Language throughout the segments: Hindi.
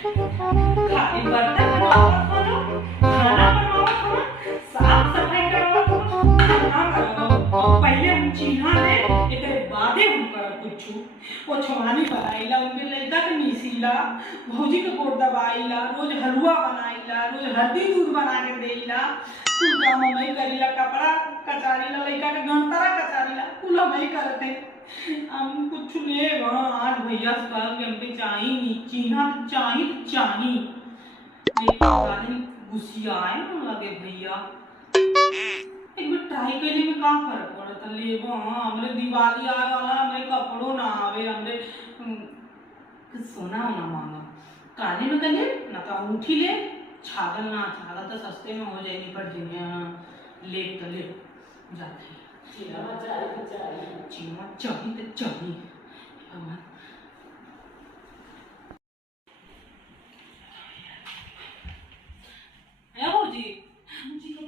खाली बर्तन बनावत हो खाना बनावत हो साफ सफाई करवत हो ना करवत पहले हम चिन्हा दे एकरे बादे हम कर कुछ वो छोहानी बनाइला उनके लड़का के मिसीला भौजी के गोड़ दबाइला रोज हलवा बनाइला रोज हल्दी दूध बना के देइला कुल काम मैं करीला कपड़ा कचारीला लड़का के गणतरा कचारीला कुल मैं करते हम कुछ ले आज भैया कल के हमके चाहिए चिन्हा चाहिए लेकिन आदमी गुस्सियाए न लगे भैया एक बार ट्राई करने में का फर्क पड़ता ले हमरे दिवाली आए वाला हमरे कपड़ों ना आवे हमरे सोना ना मांगा काले में कने ना तो अंगूठी ले छागल तो सस्ते में हो जाएगी पर जिन्या ले तो ले जाते चीना चाहिए तो चाहिए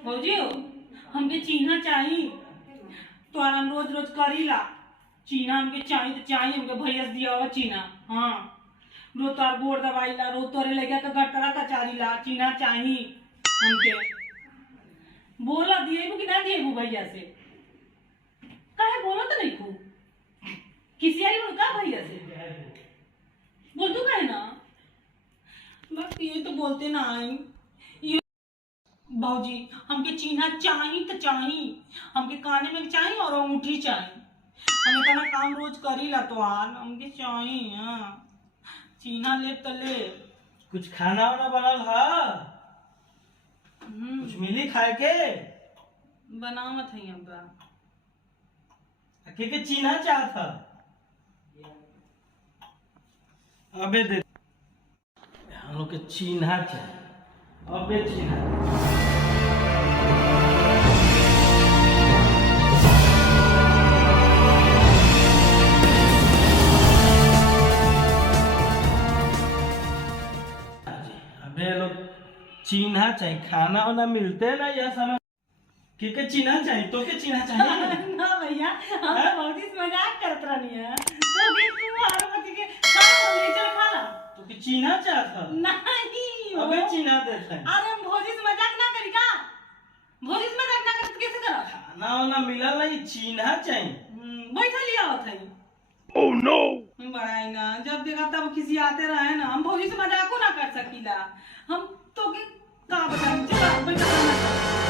भौजी हमके चीना चाहिए तो हम रोज रोज करीला चीना हमके चाहिए तो चाहिए हमके भैया दिया हुआ चीना हाँ रोज तोर गोड़ दबाईला रोज तोरे लगे तो गटरा कचारीला चीना चाहिए हमके बोला दिए कि ना दिए भैया से काहे बोलो तो नहीं को किसी आई उनका भैया से बोल तू काहे ना बस ये तो बोलते ना आई भौजी हमके चीना चाहिए तो चाहिए हमके काने में चाहिए और अंगूठी चाहिए हमें इतना काम रोज करीला तो हमके चाहिए हाँ चीना ले तो ले कुछ खाना वाना बनल है कुछ मिली खाए के बनावत है हमका के चीना चाहत है अबे दे हम लोग के चीना चाहिए अबे चीना अबे लोग चीना चाहिए खाना वाना मिलते ना यह समय के चीना चाहिए तो के चीना चाहिए ना भैया हम तो बहुत ही मजाक करत रहनी है तो कि तू हर पति के खा ले चल खा ला तो के चीना चाहता नहीं अबे चीना देते हैं अरे हम भौजी से मजाक ना करी का भौजी से मजाक ना करत कैसे करा खाना वाना मिला नहीं चीना चाहिए बैठा लिया होत है ओह नो बड़ाई ना जब देखा तब किसी आते रहे ना हम भौजी से मजाक ना कर सकीला हम तो के का बताएं चल बैठा